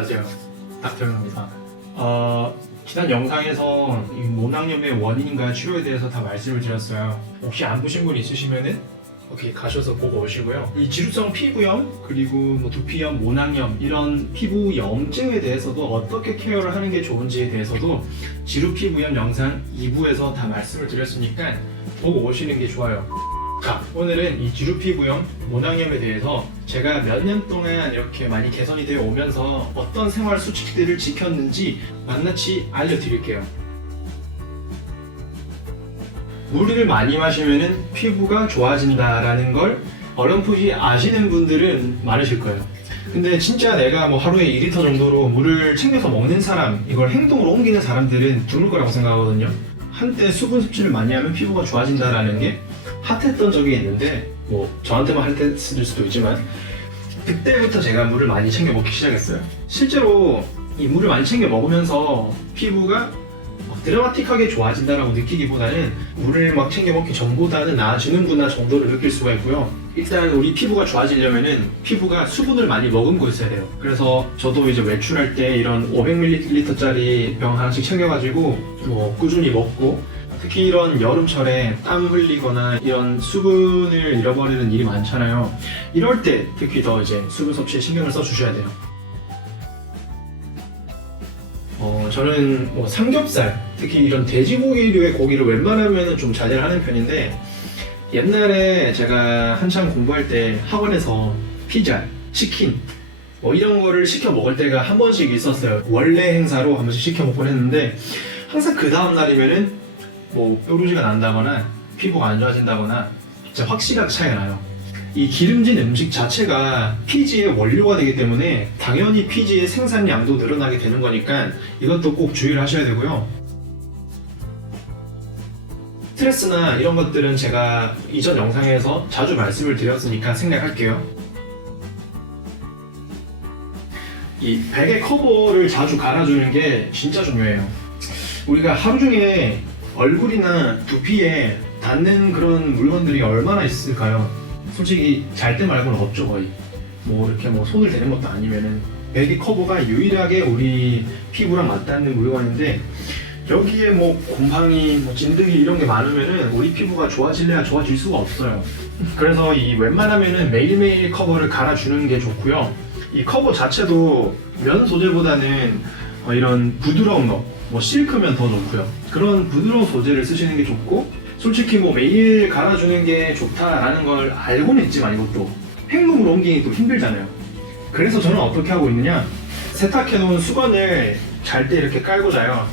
안녕하세요, 닥터영입니다. 지난 영상에서 이 모낭염의 원인과 치료에 대해서 다 말씀을 드렸어요. 혹시 안 보신 분 있으시면은 이렇게 가셔서 보고 오시고요. 이 지루성 피부염, 그리고 뭐 두피염, 모낭염 이런 피부 염증에 대해서도 어떻게 케어를 하는 게 좋은지에 대해서도 지루 피부염 영상 2부에서 다 말씀을 드렸으니까 보고 오시는 게 좋아요. 자, 오늘은 이 지루 피부염, 모낭염에 대해서 제가 몇 년 동안 이렇게 많이 개선이 되어 오면서 어떤 생활 수칙들을 지켰는지 낱낱이 알려드릴게요. 물을 많이 마시면 피부가 좋아진다라는 걸 어렴풋이 아시는 분들은 많으실 거예요. 근데 진짜 내가 뭐 하루에 2리터 정도로 물을 챙겨서 먹는 사람, 이걸 행동으로 옮기는 사람들은 드물 거라고 생각하거든요. 한때 수분 섭취를 많이 하면 피부가 좋아진다라는 게 핫했던 적이 있는데, 뭐 저한테만 핫했을 수도 있지만 그때부터 제가 물을 많이 챙겨 먹기 시작했어요. 실제로 이 물을 많이 챙겨 먹으면서 피부가 드라마틱하게 좋아진다라고 느끼기보다는 물을 막 챙겨 먹기 전보다는 나아지는구나 정도를 느낄 수가 있고요. 일단 우리 피부가 좋아지려면은 피부가 수분을 많이 머금고 있어야 돼요. 그래서 저도 이제 외출할 때 이런 500ml짜리 병 하나씩 챙겨가지고 뭐 꾸준히 먹고, 특히 이런 여름철에 땀 흘리거나 이런 수분을 잃어버리는 일이 많잖아요. 이럴 때 특히 더 이제 수분 섭취에 신경을 써주셔야 돼요. 저는 뭐 삼겹살, 특히 이런 돼지고기류의 고기를 웬만하면 좀 자제를 하는 편인데, 옛날에 제가 한참 공부할 때 학원에서 피자, 치킨 뭐 이런 거를 시켜 먹을 때가 한 번씩 있었어요. 원래 행사로 한 번씩 시켜 먹곤 했는데, 항상 그 다음 날이면은 뭐 뾰루지가 난다거나 피부가 안 좋아진다거나 진짜 확실하게 차이가 나요. 이 기름진 음식 자체가 피지의 원료가 되기 때문에 당연히 피지의 생산량도 늘어나게 되는 거니까 이것도 꼭 주의를 하셔야 되고요. 스트레스나 이런 것들은 제가 이전 영상에서 자주 말씀을 드렸으니까 생략할게요. 이 베개 커버를 자주 갈아주는 게 진짜 중요해요. 우리가 하루 중에 얼굴이나 두피에 닿는 그런 물건들이 얼마나 있을까요? 솔직히 잘 때 말고는 없죠, 거의. 뭐 이렇게 뭐 손을 대는 것도 아니면은. 베개 커버가 유일하게 우리 피부랑 맞닿는 물건인데, 여기에 뭐 곰팡이, 뭐 진드기 이런 게 많으면은 우리 피부가 좋아질래야 좋아질 수가 없어요. 그래서 이 웬만하면은 매일매일 커버를 갈아주는 게 좋고요. 이 커버 자체도 면 소재보다는 이런 부드러운 거, 뭐 실크면 더 좋고요. 그런 부드러운 소재를 쓰시는 게 좋고, 솔직히 뭐 매일 갈아주는 게 좋다라는 걸 알고는 있지만 이것도 행동으로 옮기기 또 힘들잖아요. 그래서 저는 어떻게 하고 있느냐, 세탁해놓은 수건을 잘 때 이렇게 깔고 자요.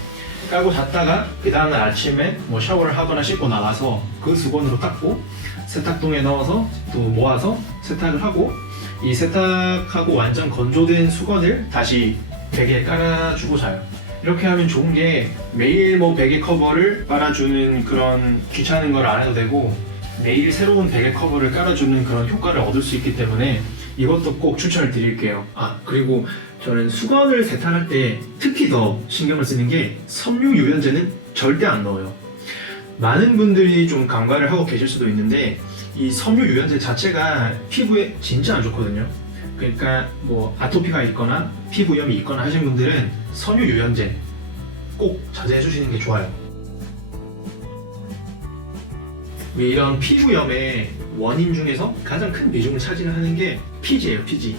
깔고 잤다가 그 다음날 아침에 뭐 샤워를 하거나 씻고 나와서 그 수건으로 닦고 세탁통에 넣어서 또 모아서 세탁을 하고, 이 세탁하고 완전 건조된 수건을 다시 베개에 깔아주고 자요. 이렇게 하면 좋은 게, 매일 뭐 베개 커버를 깔아주는 그런 귀찮은 걸 안 해도 되고, 매일 새로운 베개 커버를 깔아주는 그런 효과를 얻을 수 있기 때문에 이것도 꼭 추천을 드릴게요. 그리고 저는 수건을 세탁할 때 특히 더 신경을 쓰는 게, 섬유 유연제는 절대 안 넣어요. 많은 분들이 좀 간과를 하고 계실 수도 있는데, 이 섬유 유연제 자체가 피부에 진짜 안 좋거든요. 그러니까 뭐 아토피가 있거나 피부염이 있거나 하신 분들은 섬유 유연제 꼭 자제해 주시는 게 좋아요. 이런 피부염의 원인 중에서 가장 큰 비중을 차지하는 게 피지예요, 피지.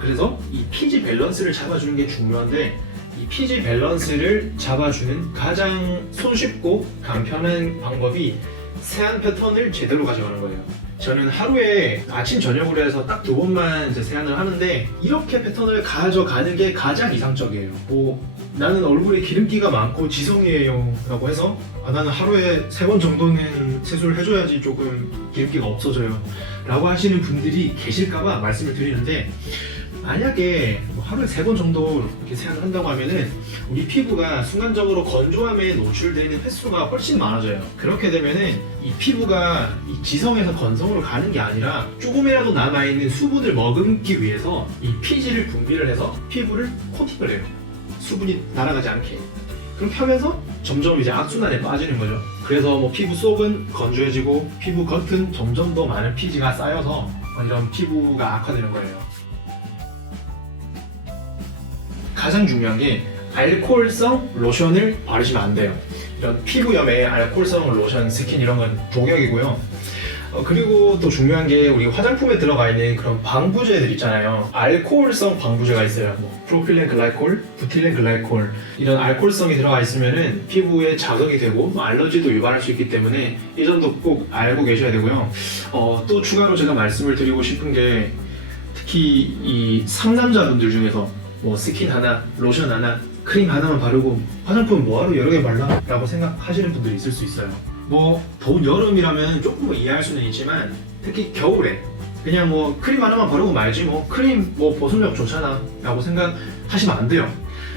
그래서 이 피지 밸런스를 잡아주는 게 중요한데, 이 피지 밸런스를 잡아주는 가장 손쉽고 간편한 방법이 세안 패턴을 제대로 가져가는 거예요. 저는 하루에 아침 저녁으로 해서 딱 2번만 이제 세안을 하는데, 이렇게 패턴을 가져가는 게 가장 이상적이에요. 뭐 나는 얼굴에 기름기가 많고 지성이에요 라고 해서 나는 하루에 3번 정도는 세수를 해줘야지 조금 기름기가 없어져요 라고 하시는 분들이 계실까봐 말씀을 드리는데, 만약에 뭐 하루에 3번 정도 이렇게 세안을 한다고 하면은 우리 피부가 순간적으로 건조함에 노출되는 횟수가 훨씬 많아져요. 그렇게 되면은 이 피부가 이 지성에서 건성으로 가는 게 아니라 조금이라도 남아있는 수분을 머금기 위해서 이 피지를 분비를 해서 피부를 코팅을 해요. 수분이 날아가지 않게. 그렇게 하면서 점점 이제 악순환에 빠지는 거죠. 그래서 뭐 피부 속은 건조해지고 피부 겉은 점점 더 많은 피지가 쌓여서 이런 피부가 악화되는 거예요. 가장 중요한 게 알코올성 로션을 바르시면 안 돼요. 이런 피부염에 알코올성 로션, 스킨 이런 건 독약이고요. 그리고 또 중요한 게 우리 화장품에 들어가 있는 그런 방부제들 있잖아요. 알코올성 방부제가 있어요. 뭐 프로필렌 글라이콜, 부틸렌 글라이콜 이런 알코올성이 들어가 있으면은 피부에 자극이 되고 알러지도 유발할 수 있기 때문에 이 점도 꼭 알고 계셔야 되고요. 또 추가로 제가 말씀을 드리고 싶은 게 특히 이 상남자분들 중에서 뭐 스킨 하나, 로션 하나, 크림 하나만 바르고 화장품 뭐하러 여러 개 발라? 라고 생각하시는 분들이 있을 수 있어요. 뭐 더운 여름이라면 조금 이해할 수는 있지만 특히 겨울에 그냥 뭐 크림 하나만 바르고 말지 뭐 크림 뭐 보습력 좋잖아 라고 생각하시면 안 돼요.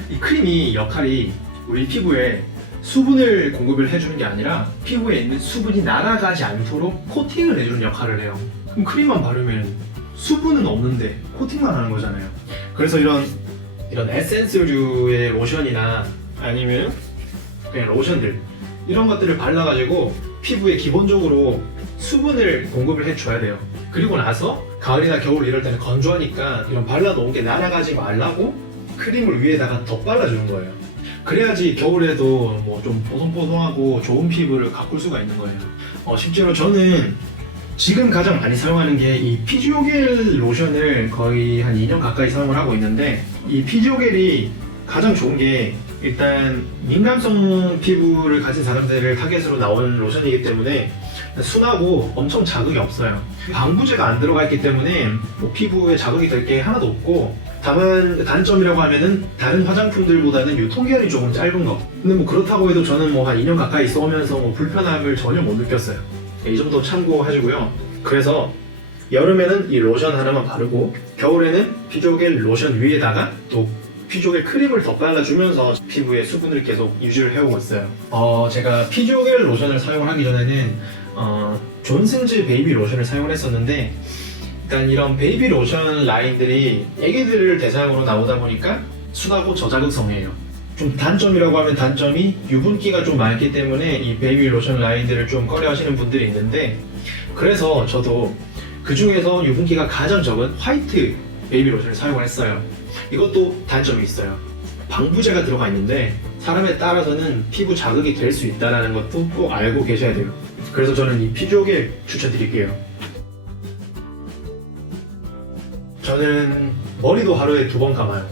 이 크림이 역할이 우리 피부에 수분을 공급을 해주는 게 아니라 피부에 있는 수분이 날아가지 않도록 코팅을 해주는 역할을 해요. 그럼 크림만 바르면 수분은 없는데 코팅만 하는 거잖아요. 그래서 이런 에센스류의 로션이나 아니면 그냥 로션들 이런 것들을 발라가지고 피부에 기본적으로 수분을 공급을 해줘야 돼요. 그리고 나서 가을이나 겨울 이럴 때는 건조하니까 이런 발라놓은 게 날아가지 말라고 크림을 위에다가 더 발라주는 거예요. 그래야지 겨울에도 뭐 좀 뽀송뽀송하고 좋은 피부를 가꿀 수가 있는 거예요. 실제로 저는 지금 가장 많이 사용하는 게 이 피지오겔 로션을 거의 한 2년 가까이 사용을 하고 있는데 이 피지오겔이 가장 좋은 게 일단 민감성 피부를 가진 사람들을 타겟으로 나온 로션이기 때문에 순하고 엄청 자극이 없어요. 방부제가 안 들어가 있기 때문에 뭐 피부에 자극이 될 게 하나도 없고 다만 단점이라고 하면은 다른 화장품들보다는 유통기한이 조금 짧은 거. 근데 뭐 그렇다고 해도 저는 뭐 한 2년 가까이 써오면서 뭐 불편함을 전혀 못 느꼈어요. 이 점도 참고하시고요. 그래서 여름에는 이 로션 하나만 바르고 겨울에는 피지오겔 로션 위에다가 또 피지오겔 크림을 더 발라주면서 피부에 수분을 계속 유지를 해오고 있어요. 제가 피지오겔 로션을 사용을 하기 전에는 존슨즈 베이비 로션을 사용을 했었는데 일단 이런 베이비 로션 라인들이 애기들을 대상으로 나오다 보니까 순하고 저자극성이에요. 좀 단점이라고 하면 단점이 유분기가 좀 많기 때문에 이 베이비 로션 라인들을 좀 꺼려 하시는 분들이 있는데 그래서 저도 그 중에서 유분기가 가장 적은 화이트 베이비 로션을 사용을 했어요. 이것도 단점이 있어요. 방부제가 들어가 있는데 사람에 따라서는 피부 자극이 될 수 있다는 것도 꼭 알고 계셔야 돼요. 그래서 저는 이 피지오겔 추천드릴게요. 저는 머리도 하루에 2번 감아요.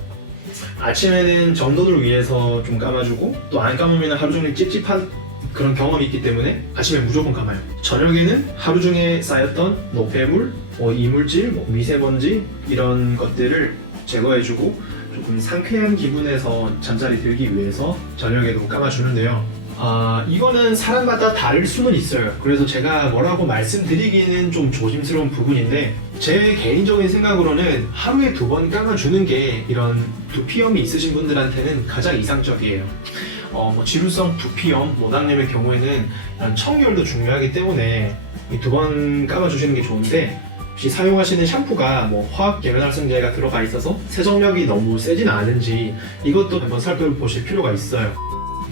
아침에는 정돈을 위해서 좀 감아주고 또 안 감으면 하루 종일 찝찝한 그런 경험이 있기 때문에 아침에 무조건 감아요. 저녁에는 하루 중에 쌓였던 노폐물, 이물질, 미세먼지 이런 것들을 제거해주고 조금 상쾌한 기분에서 잠자리 들기 위해서 저녁에도 감아주는데요. 이거는 사람마다 다를 수는 있어요. 그래서 제가 뭐라고 말씀드리기는 좀 조심스러운 부분인데 제 개인적인 생각으로는 하루에 2번 감아주는 게 이런 두피염이 있으신 분들한테는 가장 이상적이에요. 지루성 두피염, 모낭염의 경우에는 청결도 중요하기 때문에 이 2번 감아주시는 게 좋은데 혹시 사용하시는 샴푸가 뭐 화학 계면활성제가 들어가 있어서 세정력이 너무 세진 않은지 이것도 한번 살펴보실 필요가 있어요.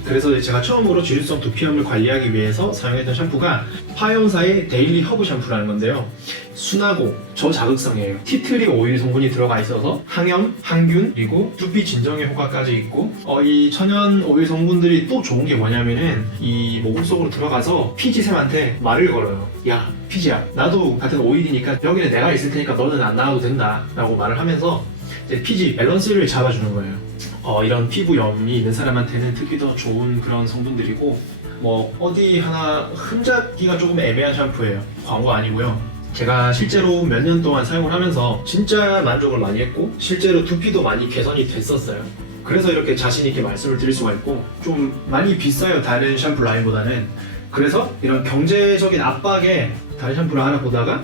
그래서 제가 처음으로 지루성 두피염을 관리하기 위해서 사용했던 샴푸가 화영사의 데일리 허브 샴푸라는 건데요. 순하고 저자극성이에요. 티트리 오일 성분이 들어가 있어서 항염, 항균, 그리고 두피 진정에 효과까지 있고 이 천연 오일 성분들이 또 좋은 게 뭐냐면은 이 모공 속으로 들어가서 피지샘한테 말을 걸어요. 야, 피지야, 나도 같은 오일이니까 여기는 내가 있을 테니까 너는 안 나와도 된다 라고 말을 하면서 이제 피지 밸런스를 잡아주는 거예요. 이런 피부염이 있는 사람한테는 특히 더 좋은 그런 성분들이고 뭐 어디 하나 흠잡기가 조금 애매한 샴푸예요. 광고 아니고요. 제가 실제로 몇 년 동안 사용을 하면서 진짜 만족을 많이 했고 실제로 두피도 많이 개선이 됐었어요. 그래서 이렇게 자신 있게 말씀을 드릴 수가 있고 좀 많이 비싸요. 다른 샴푸 라인보다는. 그래서 이런 경제적인 압박에 다른 샴푸를 하나 보다가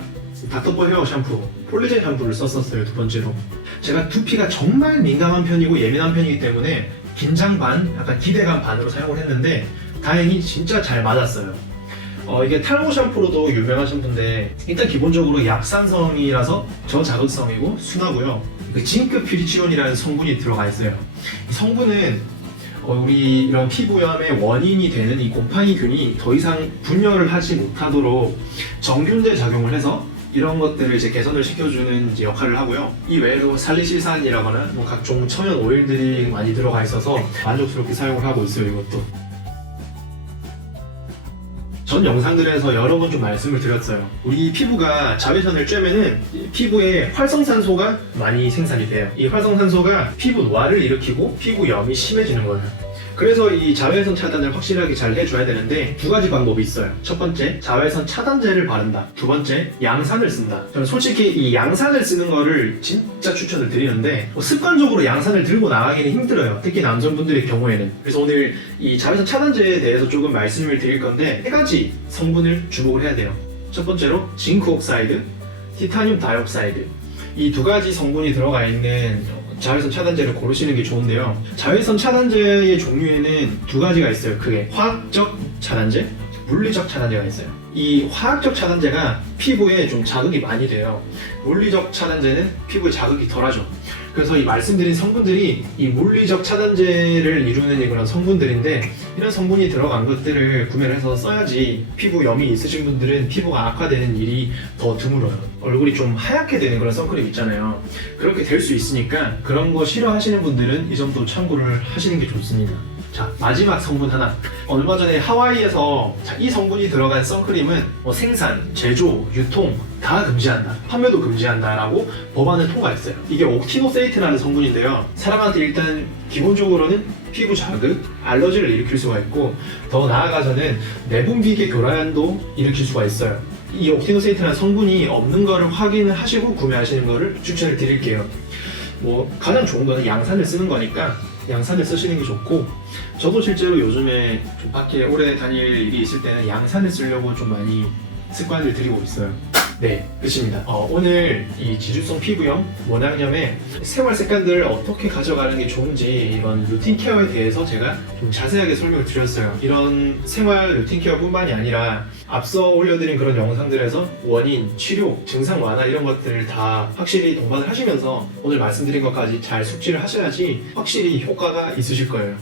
닥터포 헤어 샴푸, 폴리젠 샴푸를 썼었어요. 2번째로. 제가 두피가 정말 민감한 편이고 예민한 편이기 때문에 긴장 반, 약간 기대감 반으로 사용을 했는데 다행히 진짜 잘 맞았어요. 이게 탈모 샴푸로도 유명한 샴푸인데 일단 기본적으로 약산성이라서 저자극성이고 순하고요. 그 징크 퓨리치온이라는 성분이 들어가 있어요. 이 성분은 우리 이런 피부염의 원인이 되는 이 곰팡이균이 더 이상 분열을 하지 못하도록 정균제 작용을 해서 이런 것들을 이제 개선을 시켜주는 이제 역할을 하고요. 이 외에도 살리실산이라거나 뭐 각종 천연 오일들이 많이 들어가 있어서 만족스럽게 사용을 하고 있어요. 이것도. 전 영상들에서 여러 번 좀 말씀을 드렸어요. 우리 피부가 자외선을 쬐면은 피부에 활성산소가 많이 생산이 돼요. 이 활성산소가 피부 노화를 일으키고 피부염이 심해지는 거예요. 그래서 이 자외선 차단을 확실하게 잘 해줘야 되는데 두 가지 방법이 있어요. 첫 번째, 자외선 차단제를 바른다. 두 번째, 양산을 쓴다. 저는 솔직히 이 양산을 쓰는 거를 진짜 추천을 드리는데 습관적으로 양산을 들고 나가기는 힘들어요. 특히 남성분들의 경우에는. 그래서 오늘 이 자외선 차단제에 대해서 조금 말씀을 드릴 건데 세 가지 성분을 주목을 해야 돼요. 첫 번째로 징크 옥사이드, 티타늄 다이옥사이드. 이 두 가지 성분이 들어가 있는 자외선 차단제를 고르시는 게 좋은데요. 자외선 차단제의 종류에는 두 가지가 있어요. 크게 화학적 차단제, 물리적 차단제가 있어요. 이 화학적 차단제가 피부에 좀 자극이 많이 돼요. 물리적 차단제는 피부에 자극이 덜하죠. 그래서 이 말씀드린 성분들이 이 물리적 차단제를 이루는 그런 성분들인데 이런 성분이 들어간 것들을 구매를 해서 써야지 피부염이 있으신 분들은 피부가 악화되는 일이 더 드물어요. 얼굴이 좀 하얗게 되는 그런 선크림 있잖아요. 그렇게 될 수 있으니까 그런 거 싫어하시는 분들은 이 점도 참고를 하시는 게 좋습니다. 자, 마지막 성분 하나. 얼마 전에 하와이에서 이 성분이 들어간 선크림은 생산, 제조, 유통 다 금지한다. 판매도 금지한다라고 법안을 통과했어요. 이게 옥티노세이트라는 성분인데요. 사람한테 일단 기본적으로는 피부 자극, 알러지를 일으킬 수가 있고 더 나아가서는 내분비계 교란도 일으킬 수가 있어요. 이 옥티노세이트라는 성분이 없는 거를 확인을 하시고 구매하시는 거를 추천을 드릴게요. 가장 좋은 거는 양산을 쓰는 거니까 양산을 쓰시는 게 좋고 저도 실제로 요즘에 좀 밖에 오래 다닐 일이 있을 때는 양산을 쓰려고 좀 많이 습관을 들이고 있어요. 네, 끝입니다. 오늘 이 지주성 피부염, 모낭염의 생활 습관들을 어떻게 가져가는 게 좋은지 이런 루틴 케어에 대해서 제가 좀 자세하게 설명을 드렸어요. 이런 생활 루틴 케어뿐만이 아니라 앞서 올려드린 그런 영상들에서 원인, 치료, 증상 완화 이런 것들을 다 확실히 동반을 하시면서 오늘 말씀드린 것까지 잘 숙지를 하셔야지 확실히 효과가 있으실 거예요.